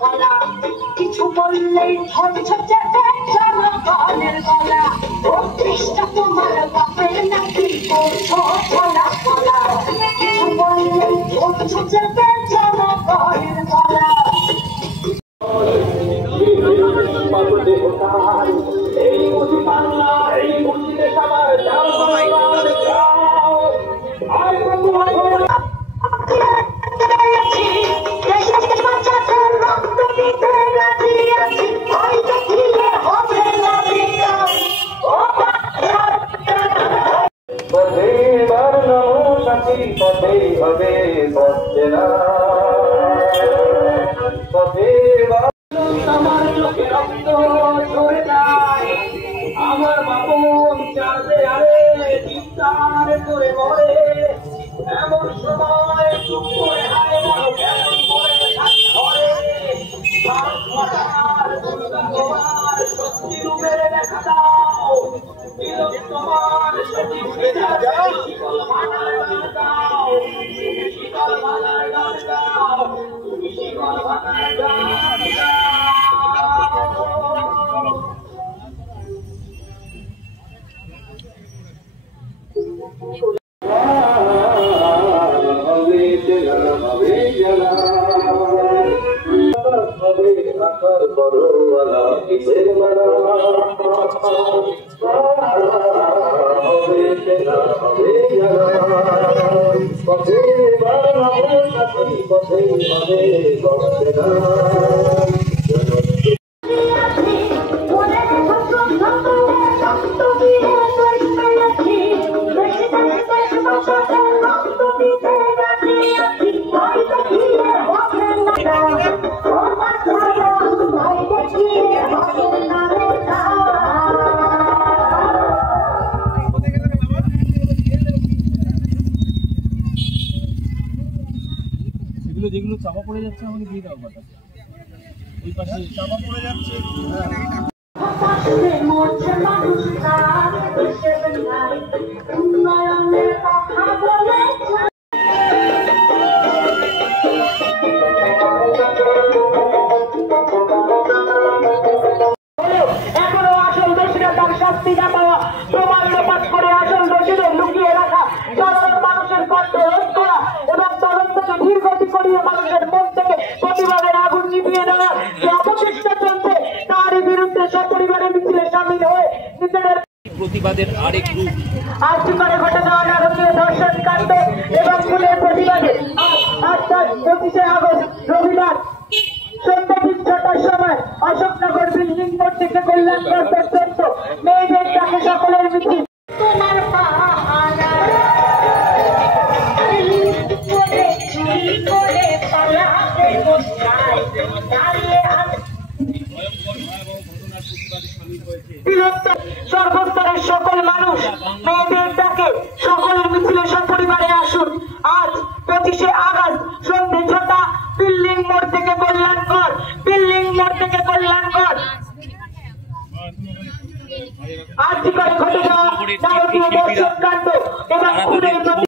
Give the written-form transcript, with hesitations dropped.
কলা কিছু বললেই ধরছে চেপে জনগণের গলা ও কৃষ্ণা তোমার বাপের নাকি করছো ছলা কলা কিছু বললেই ধরছে চেপে জনগণের গলা এই বুঝি বাংলা এই বুঝি দেশ আমার আমার চোখে রক্ত ঝরে যায় আমার বাপন চাঁদে আরে চিৎকার করে মরে এমন সময় চুপ করে হায় বলো কেমন করে থাকি ঘরে ভারত মাতার দুর্গা তোমার সত্যি রূপে দেখা দাও বিরোধী তোমার সঠিক শীতল ভাঙার গান গাও শীতল ভাঙার গান গাও তুমি শীতল ভাঙার গান গাও যেগুলো চাপা পড়ে যাচ্ছে আমাকে দিয়ে দাও বাটা ওই পাশে চাপা পড়ে যাচ্ছে এখনো আসল দোষীরা তার শাস্তি না পাওয়া প্রমাণ লোপাট করে আসল দোষীদের লুকিয়ে রাখা সাধারণ মানুষের কণ্ঠ রোধ করা এবং তদন্তকে ধীরগতি করিয়ে মানুষের মন থেকে প্রতিবাদের আগুন নিভিয়ে দেওয়া যে অপচেষ্টা চলছে তারই বিরুদ্ধে সপরিবারের মিছিলে সামিল হয়ে নিজেদের প্রতিবাদের আরেক রূপ আজকে করে ঘটে যাওয়া নারকীয় ধর্ষণ কাণ্ড এবং খুনের প্রতিবাদে আজ 25শে আগস্ট রবিবার সন্ধ্যা 6টার সময় অশোকনগর বিল্ডিং মোড় থেকে কল্যাণগড় পর্যন্ত মেয়েদের ডাকে সকলের মিছিল তোমার সর্বস্তরের সকল মানুষ মেয়েদের ডাকে সকলের মিছিলে সপরিবারে আসুন আজ 25শে আগস্ট সন্ধ্যে 6টা বিল্ডিং মোড় থেকে কল্যাণগড় আজ করে ঘটে যাওয়া নারকীয় ধর্ষণ কাণ্ড এবং